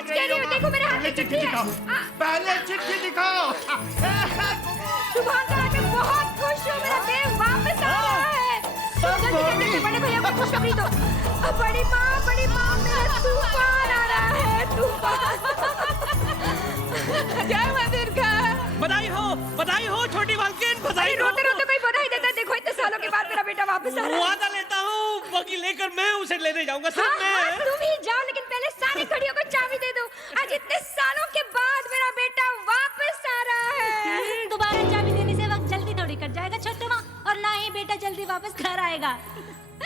सच कह रही हूँ, देखो मेरे हाथ में चिट्ठी है। पहले चिट्ठी दिखाओ। सुभान अल्लाह, मैं बहुत खुश हूँ, मेरा देव वापस आ रहा है। जल्दी जल्दी बड़े भैया को खुशखबरी दो। बड़ी माँ, मेरा तूफान आ रहा है, तूफान। जय माँ दुर्गा। बधाई हो छोटी मालकिन, बधाई हो। रोते रोते कोई बधाई देता है, देखो इतने सालों के बाद मेरा बेटा वापस आ रहा है। वादा लेता हूँ, बगी लेकर मैं उसे लेने जाऊंगा सिर्फ मैं। हाँ, तुम ही जाओ, लेकिन पहले सारी घड़ियों को चाबी दे दो। आज इतने सालों के बाद मेरा बेटा वापस आ रहा है। दोबारा चाबी देने से वक्त जल्दी थोड़ी कट जाएगा छोटे माँ, और ना ही बेटा जल्दी वापस घर आएगा।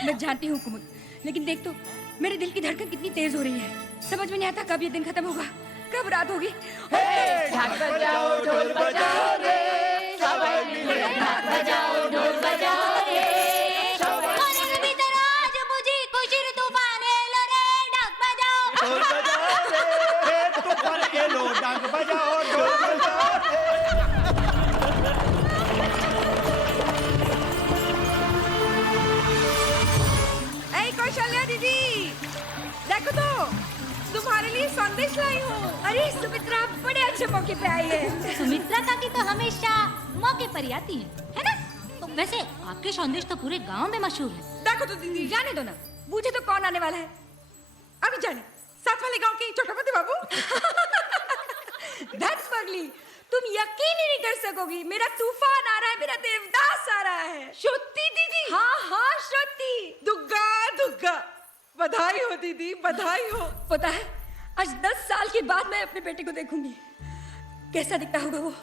मैं जानती हूँ कुमुद, लेकिन देख तो मेरे दिल की धड़कन कितनी तेज हो रही है। समझ में नहीं आता कब ये दिन खत्म होगा, कब रात होगी। ढाक बजाओ ढोल बजाओ रे, सवाई मिले ढाक बजाओ ढोल बजाओ रे। मन भीतर आज मुझे खुशी तूफान एलो रे, ढाक बजाओ ढोल बजाओ रे, तूफान एलो, ढाक बजाओ, ढोल बजाओ रे। ऐ कौशल्या दीदी, देखो तो तुम्हारे लिए संदेश लाई हूँ। अरे सुमित्रा बड़े अच्छे मौके पे आई है। सुमित्रा काकी तो हमेशा मौके पर ही आती है ना? तो वैसे आपके संदेश तो पूरे गांव में मशहूर है। देखो तो दीदी, जाने दो ना, मुझे तो कौन आने वाला है अभी जाने, साथ वाले गांव के छोटापति बाबू। धत पगली, तुम यकीन ही नहीं कर सकोगी, मेरा तूफान आ रहा है, मेरा देवदास आ रहा है। श्रुति दीदी। हाँ श्रुति। दुग्गा दुग्गा, बधाई हो दीदी, बधाई हो। पता है, आज 10 साल के बाद मैं अपने बेटे को देखूंगी। कैसा दिखता होगा वो,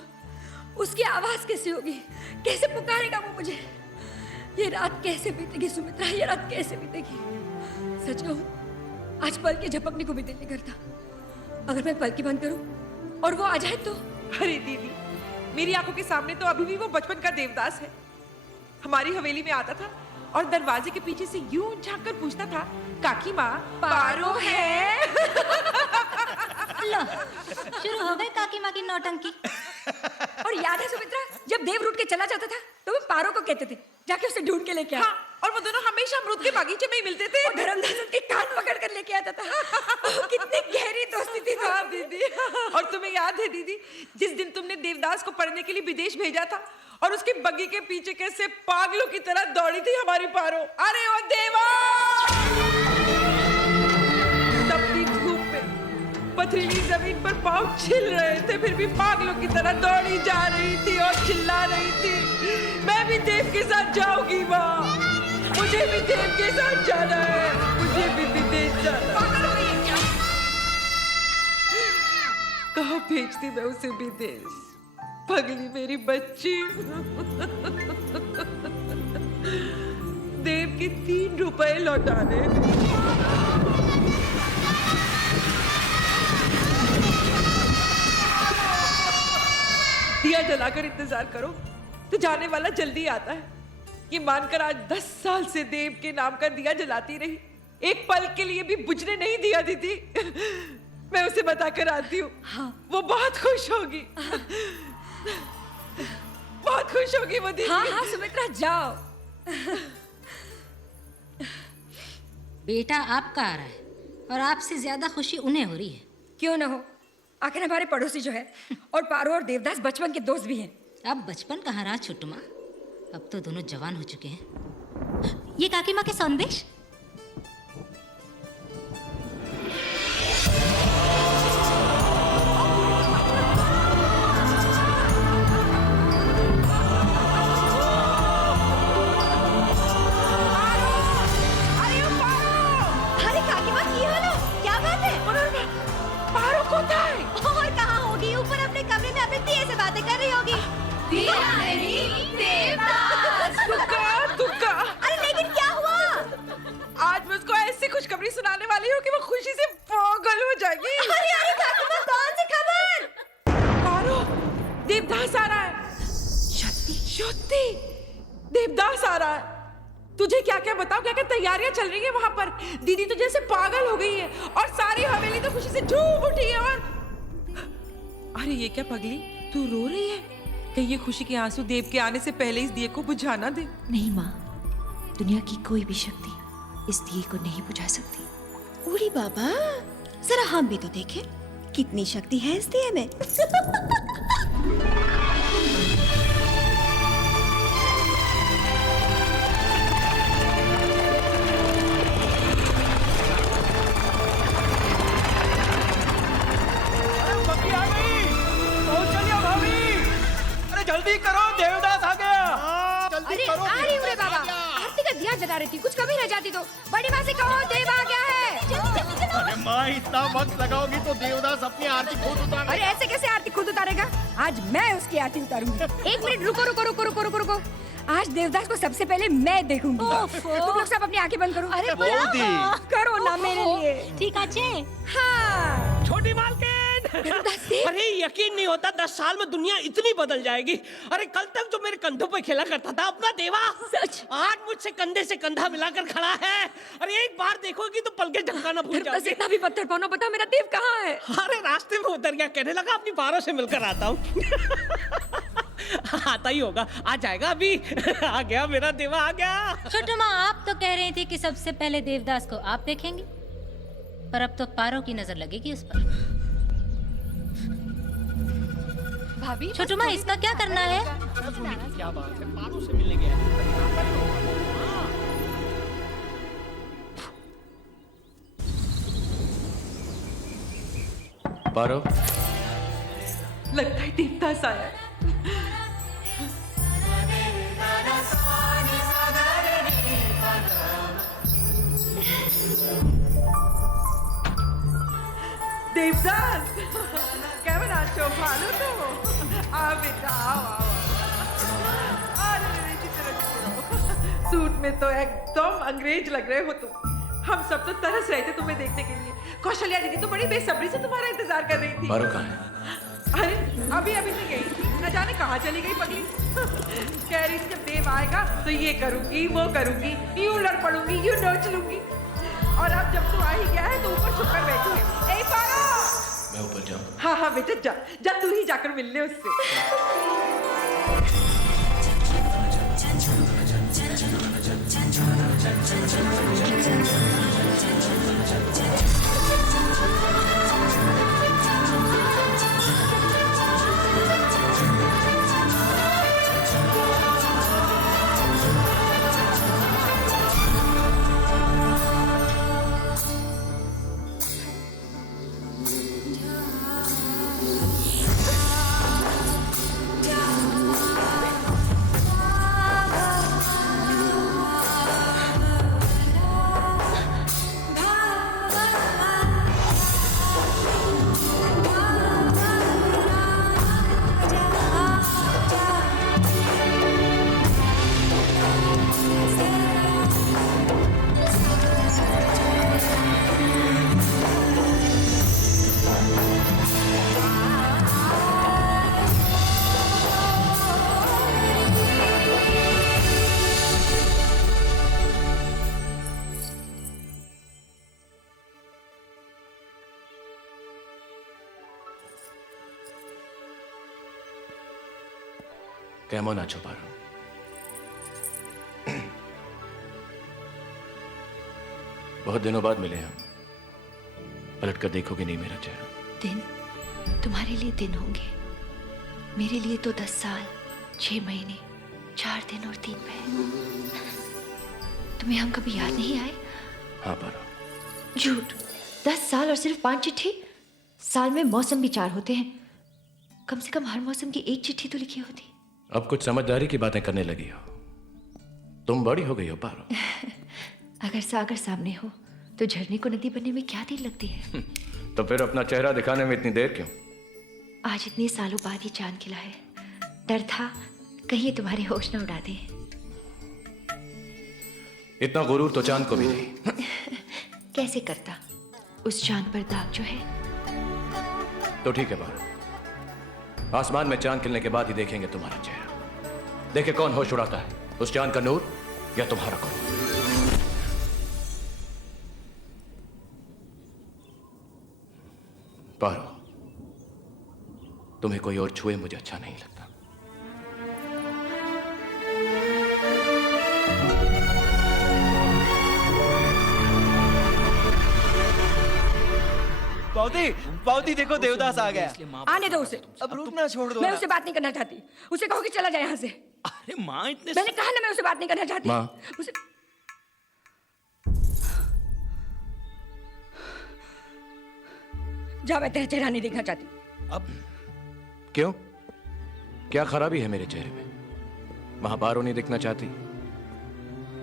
उसकी आवाज कैसी होगी, कैसे पुकारेगा वो मुझे। ये रात कैसे बीतेगी सुमित्रा, ये रात कैसे बीतेगी। सच कहूं, आज पल के झपकने को भी दिल नहीं करता। अगर मैं पल की बंद करूं और वो आ जाए तो। अरे दीदी, मेरी आंखों के सामने तो अभी भी वो बचपन का देवदास है। हमारी हवेली में आता था और दरवाजे के पीछे से यूं झांक कर पूछता था, काकी माँ पारो है? लो, शुरू हो गई काकी माँ की नौटंकी। और याद है सुमित्रा, जब देव रूठ के चला जाता था तो मैं पारो को कहते थे जाके उसे ढूंढ के लेके आ। हाँ, और वो दोनों हमेशा अमरूद के बागीचे में ही मिलते थे। और धर्मदास उनके कान पकड़ कर लेके आता था। कितनी गहरी दोस्ती थी। हाँ दीदी। और तुम्हें याद है दीदी, जिस दिन तुमने देवदास को पढ़ने के लिए विदेश भेजा था और उसके बग्गी के पीछे कैसे पागलों की तरह दौड़ी थी हमारी पारो। अरे ओ देवा, तपती धूप में पथरीली जमीन पर पाँव छिल रहे थे, फिर भी पागलों की तरह दौड़ी जा रही थी और चिल्ला रही थी, मैं भी देव के साथ जाऊंगी माँ, मुझे भी देव के साथ जाना है, मुझे भी विदेश जाना है। कहाँ भेजती मैं उसे विदेश, पगली मेरी बच्ची। देव के 3 रुपए लौटाने। दिया जलाकर इंतजार करो तो जाने वाला जल्दी आता है। ये मानकर आज 10 साल से देव के नाम का दिया जलाती रही, एक पल के लिए भी बुझने नहीं दिया दीदी। मैं उसे बताकर आती हूँ। हाँ। वो बहुत खुश होगी। बहुत खुश होगी वो दीदी। हाँ सुमित्रा, जाओ। बेटा आपका आ रहा है और आपसे ज्यादा खुशी उन्हें हो रही है। क्यों ना हो, आखिर हमारे पड़ोसी जो है, और पारो और देवदास बचपन के दोस्त भी हैं। अब बचपन कहाँ रहा छोटू माँ, अब तो दोनों जवान हो चुके हैं। ये काकी माँ के संदेश। और कहाँ होगी, ऊपर अपने कमरे में अपने दिए से बातें कर रही होगी। दिया नहीं, देवदास। तुक्का। अरे लेकिन क्या हुआ? आज मैं उसको ऐसी खुशखबरी सुनाने वाली हूँ कि वो खुशी से पागल हो जाएगी। अरे काकी, कौन सी खबर? पारो, देवदास आ रहा है। श्रुति, देवदास आ रहा है। तुझे क्या क्या बताऊं, क्या क्या तैयारियां चल रही है वहां पर। दीदी तो जैसे पागल हो गई है और सारी हवेली तो खुशी से झूम उठी है। और अरे ये क्या पगली, तू रो रही है? कहीं ये खुशी के आंसू देव के आने से पहले इस दिए को बुझा ना दे। नहीं माँ, दुनिया की कोई भी शक्ति इस दिए को नहीं बुझा सकती। उड़ी बाबा, जरा हम भी तो देखें। कितनी शक्ति है इस दिए में। जल्दी करो, देवदास आ गया। अरे आ रही हूँ रे बाबा, आरती का दिया जला रही थी, कुछ कमी रह जाती तो। बड़ी माँ से कहो देव आ गया है। अरे माँ, इतना वक्त लगाओगी तो देवदास अपनी आरती खुद उतार। अरे ऐसे कैसे आरती खुद उतारेगा? आज मैं उसकी आरती उतारूंगी। एक मिनट रुको रुको रुको रुको रुको रुको। आज देवदास को सबसे पहले मैं देखूंगी। तुम लोग सब अपनी आंखें बंद करो। अरे करो ना मेरे लिए। ठीक है। हाँ। छोटी मालकिन, अरे यकीन नहीं होता 10 साल में दुनिया इतनी बदल जाएगी। अरे कल तक जो मेरे कंधों पे खेला करता था अपना देवा, सच आज मुझसे कंधे से कंधा मिलाकर खड़ा है। अरे एक बार देखोगी तो पलके झपकाना भूल जाओगी। इतना भी पत्थर पानो, बता मेरा देव कहाँ है? अरे रास्ते में उतर गया, कहने लगा अपनी बारों से मिलकर आता हूँ। आता ही होगा, आ जाएगा अभी। आ गया मेरा देवा, आ गया। छोटू माँ, आप तो कह रही थी कि सबसे पहले देवदास को आप देखेंगी, पर अब तो पारो की नजर लगेगी उस पर। भाभी छोटू माँ, इसका क्या करना है? क्या बात है, बारों से मिलने गया। पारो, लगता है देवदास आया है। देवदास, कैमन आशो भालो तो आ बेटा आओ। अरे मेरे चित्र सूट में तो एकदम अंग्रेज लग रहे हो तुम। हम सब तो तरस रहे थे तुम्हें देखने के लिए। कौशल्या दीदी तो बड़ी बेसब्री से तुम्हारा इंतजार कर रही थी। पारो कहाँ है? अरे अभी अभी तो गई थी, न जाने कहाँ चली गई पगली। कह रही थी जब देव आएगा तो ये करूंगी वो करूंगी, यूं लड़ पड़ूंगी, यूं नोच लूंगी। और अब जब तू आ ही गया है तो ऊपर छुप कर बैठी है। ए पारो, मैं ऊपर जाऊँ? हाँ हाँ बेटा जा जा, तू ही जाकर मिल ले उससे। कैमन आछो पारो? बहुत दिनों बाद मिले हम। पलट कर देखोगे नहीं मेरा चेहरा? दिन तुम्हारे लिए दिन होंगे, मेरे लिए तो 10 साल 6 महीने 4 दिन और 3 पहर। तुम्हें हम कभी याद नहीं आए? हाँ पारो। झूठ। 10 साल और सिर्फ 5 चिट्ठी? साल में मौसम भी 4 होते हैं, कम से कम हर मौसम की 1 चिट्ठी तो लिखी होती। अब कुछ समझदारी की बातें करने लगी हो। तुम बड़ी हो गई हो पारो। अगर सागर सामने हो तो झरने को नदी बनने में क्या देर लगती है? तो फिर अपना चेहरा दिखाने में इतनी देर क्यों? आज इतने सालों बाद ही चांद खिला है, डर था कहीं ये तुम्हारे होश न उड़ा दे। इतना गुरूर तो चांद को भी नहीं। कैसे करता? उस चांद पर दाग जो है। तो ठीक है पारो, आसमान में चांद खिलने के बाद ही देखेंगे तुम्हारा चेहरा। देखे कौन होश उड़ाता है, उस चांद का नूर या तुम्हारा कौन। पारो, तुम्हें कोई और छुए मुझे अच्छा नहीं लगता। बाउदी बाउदी देखो देवदास आ गया। आने दो उसे। अब रुकना छोड़ दो मैं ना। उससे बात नहीं करना चाहती। उसे कहो कि चला जाए यहाँ से। अरे माँ इतने मैंने कहा ना मैं उसे बात नहीं करना चाहती। माँ। उसे जा, मैं तेरा चेहरा नहीं देखना चाहती। अब क्यों? क्या खराबी है मेरे चेहरे में? वहां पारो नहीं दिखना चाहती?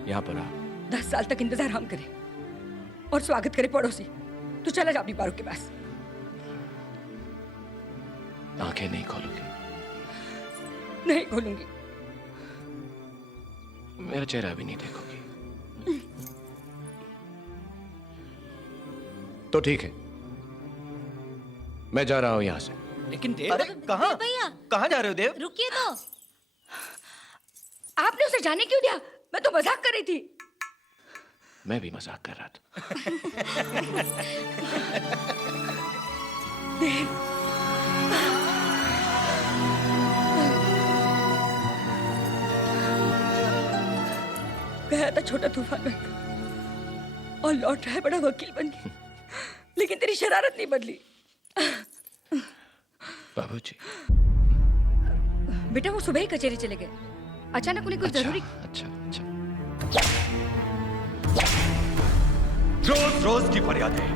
यहाँ पर आ। 10 साल तक इंतजार हम करें और स्वागत करे पड़ोसी। तू चला जा अपनी पारो के पास। आंखें नहीं खोलोगी? नहीं खोलूंगी। मेरा चेहरा भी नहीं देखोगी? तो ठीक है, मैं जा रहा हूं यहां से। लेकिन देव, अरे कहाँ भैया कहाँ जा रहे हो देव? रुकिए तो। आपने उसे जाने क्यों दिया? मैं तो मजाक कर रही थी। मैं भी मजाक कर रहा था। गया था छोटा तूफान में और लौट रहा है बड़ा वकील बन के। लेकिन तेरी शरारत नहीं बदली। बाबूजी। बेटा वो सुबह ही कचहरी चले गए। अचानक उन्हें कुछ जरूरी। अच्छा अच्छा। रोज रोज की फरियादें।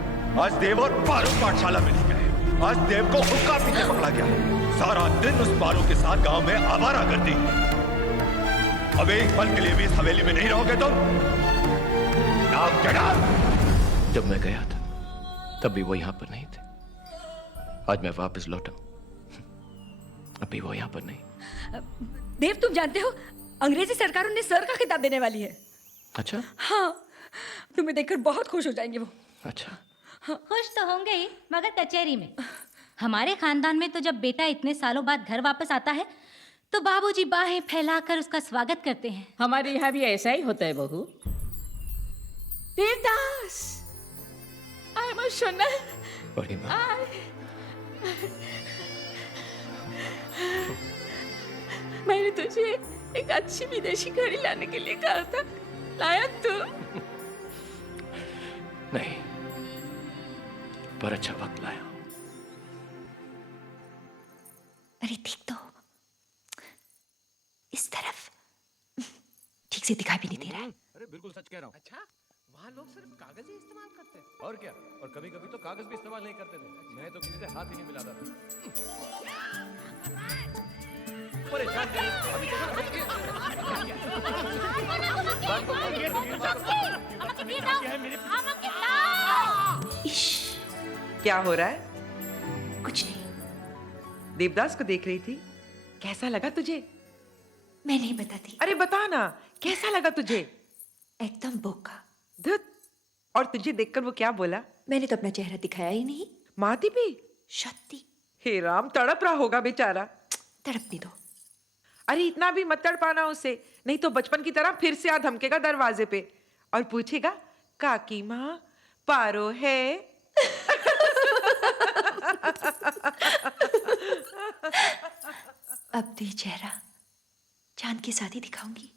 आज देव और पारो पाठशाला में नहीं गए। आज देव को हुक्का पीते पकड़ा गया है। सारा दिन उस पारो के साथ गांव में आवारा करती। अब एक पल के लिए भी इस हवेली में नहीं रहोगे तुम? Now get out! जब मैं गया था तब भी वो यहाँ पर नहीं थे। आज मैं वापस लौटा, अभी वो यहाँ पर नहीं। देव तुम जानते हो अंग्रेजी सरकार उन्हें सर का खिताब देने वाली है। अच्छा हाँ, तुम्हें देखकर बहुत खुश हो जाएंगे वो। अच्छा। खुश तो होंगे ही, मगर कचहरी में। हमारे खानदान में तो जब बेटा इतने सालों बाद घर वापस आता है तो बाबूजी बाहें फैलाकर उसका स्वागत करते हैं। हमारे यहाँ भी ऐसा ही होता है बहू। देवदास, आई मस्ट सुनना। बड़ी माँ। मैंने तुझे एक अच्छी विदेशी घड़ी लाने के लिए कहा था, लाया तू? नहीं, पर अच्छा वक्त लाया। अरे देख तो, इस तरफ ठीक से दिखाई भी नहीं दे रहा है। अरे बिल्कुल सच कह रहा हूँ। अच्छा, वहाँ लोग सिर्फ कागज ही इस्तेमाल करते हैं। और क्या, और कभी कभी तो कागज भी इस्तेमाल नहीं करते थे। मैं तो किसी से हाथ ही नहीं मिलाता था। परेशान अभी क्या हो रहा है? कुछ नहीं। देवदास को देख रही थी। कैसा लगा तुझे? मैं नहीं बताती। अरे बता ना, कैसा लगा तुझे? एकदम बोका। धुत। और तुझे देखकर वो क्या बोला? मैंने तो अपना चेहरा दिखाया ही नहीं। माती भी? शक्ति। हे राम, तड़प रहा होगा बेचारा। तड़पने दो। अरे इतना भी मत तड़पाना उसे, नहीं तो बचपन की तरह फिर से आ धमकेगा दरवाजे पे और पूछेगा, काकी माँ पारो है? अब तो ये चेहरा चांद के साथ ही दिखाऊंगी।